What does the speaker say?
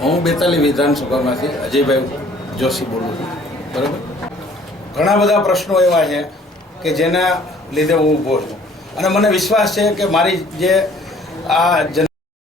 હું 42 વિધાનસભામાંથી અજયભાઈ જોશી બોલું છું. બરાબર, ઘણા બધા પ્રશ્નો એવા છે કે જેના લીધે હું ઊભો છું અને મને વિશ્વાસ છે કે મારી જે આ